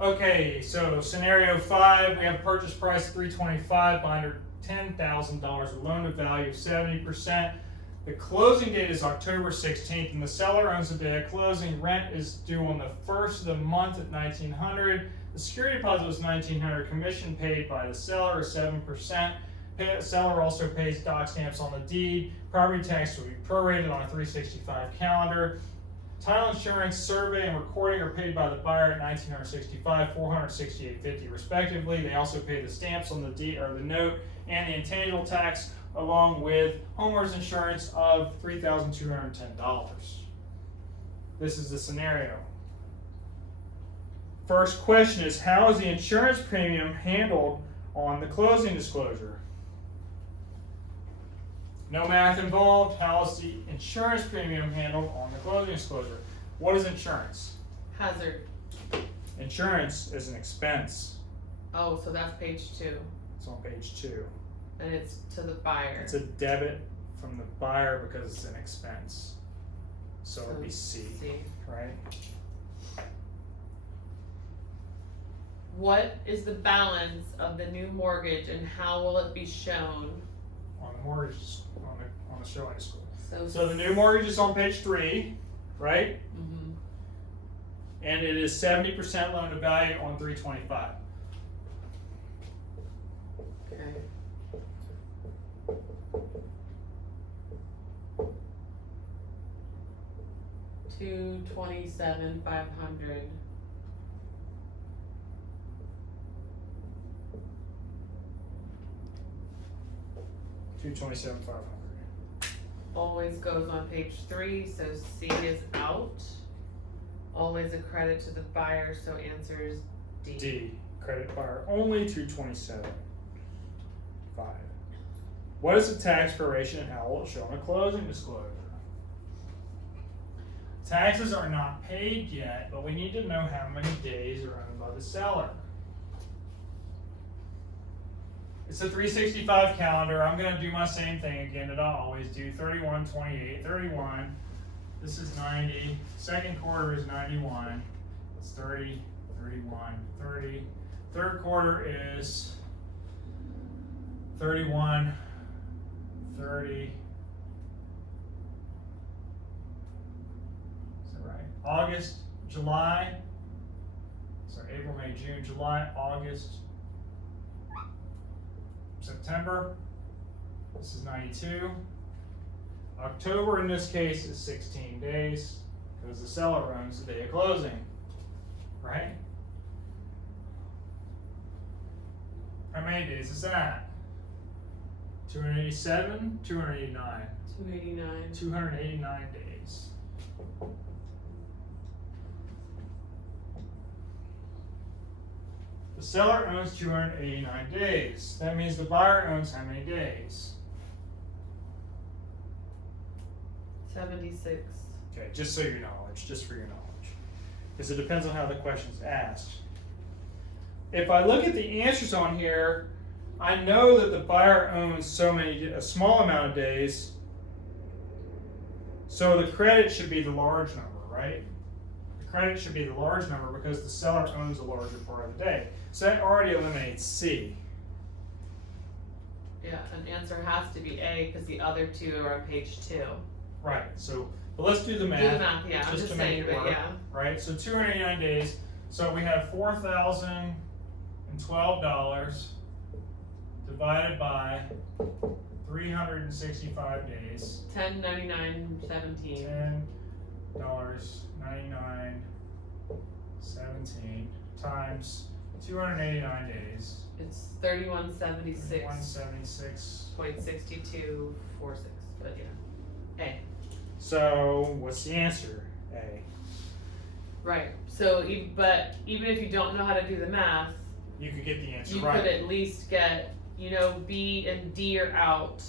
Okay, so scenario 5, we have purchase price $325, buyer $10,000, a loan to value of 70%. The closing date is October 16th, and the seller owns the day of closing. Rent is due on the first of the month at $1,900. The security deposit was $1,900. Commission paid by the seller is 7%. Seller also pays doc stamps on the deed. Property tax will be prorated on a 365 calendar. Title insurance, survey, and recording are paid by the buyer at $1,965, $468.50 respectively. They also pay the stamps on the deed or the note and the intangible tax, along with homeowner's insurance of $3,210. This is the scenario. First question is, how is the insurance premium handled on the closing disclosure? No math involved. How is the insurance premium handled on the closing disclosure? What is insurance? Hazard. Insurance is an expense. Oh, so that's page 2. It's on page 2. And it's to the buyer. It's a debit from the buyer because it's an expense. So it'll be C, right? What is the balance of the new mortgage and how will it be shown? On the mortgage, on the showing school. So the new mortgage is on page 3, right? Mm-hmm. And it is 70% loan to value on 325. Okay. $227,500. $227,500. Always goes on page 3, so C is out. Always a credit to the buyer, so answer is D. D, credit buyer only $227,500. What is the tax proration and how will it show on a closing disclosure? Taxes are not paid yet, but we need to know how many days are owned by the seller. It's a 365 calendar. I'm going to do my same thing again that I always do. 31, 28, 31. This is 90. Second quarter is 91. It's 30, 31, 30. Third quarter is 31, 30. Is that right? August, July. Sorry, April, May, June, July, August, September. This is 92. October in this case is 16 days because the seller owns the day of closing, right? How many days is that? 287, 289. 289. 289 days. The seller owns 289 days. That means the buyer owns how many days? 76. Okay, just so your knowledge, just for your knowledge. Because it depends on how the question's asked. If I look at the answers on here, I know that the buyer owns a small amount of days, so the credit should be the large number, right? The credit should be the large number because the seller owns a larger part of the day. So that already eliminates C. Yeah, an answer has to be A because the other two are on page 2. Right, so, but let's do the math. Do the math, yeah, I'm just to make saying, it but work, yeah. right? So 289 days, so we have $4,012 divided by 365 days. $10.99.17. $10.99.17 times 289 days. It's 3176. 176. 0.6246, but yeah. A. So what's the answer? A. Right. So, but even if you don't know how to do the math, You could get the answer you right. could at least get, B and D are out.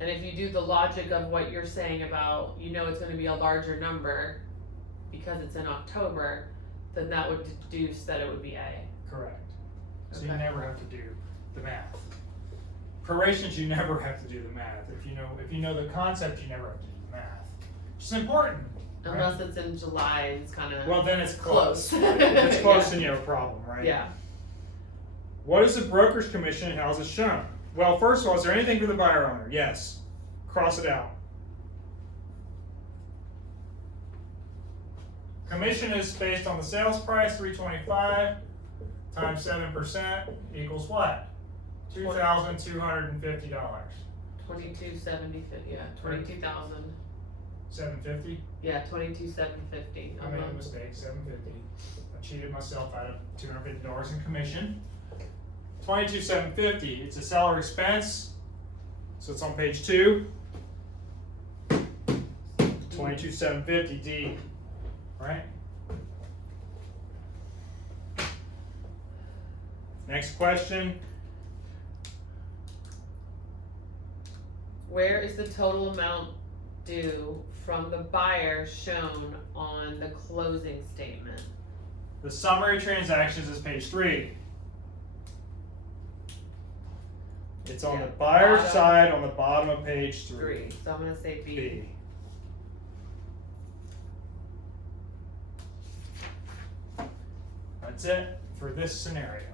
And if you do the logic of what you're saying about, it's going to be a larger number because it's in October, then that would deduce that it would be A. Correct. So Okay. you never have to do the math. Prorations, you never have to do the math. If you know the concept, you never have to do the math. Which is important. Unless it's in July and it's kind of Well, then it's close. close. If it's close, Yeah. then you have a problem, right? Yeah. What is the broker's commission and how is it shown? Well, first of all, is there anything for the buyer owner? Yes. Cross it out. Commission is based on the sales price, $325 times 7% equals what? $2,250. 22,750. Yeah, 22,000. 750. Yeah, 22,750. I made a mistake. 750. I cheated myself out of $250 in commission. 22,750. It's a seller expense, so it's on page 2. 22,750 D. Right. Next question. Where is the total amount due from the buyer shown on the closing statement? The summary transactions is page 3. It's on Yeah, the buyer's bottom. side on the bottom of page 3. 3. So I'm gonna say B. B. That's it for this scenario.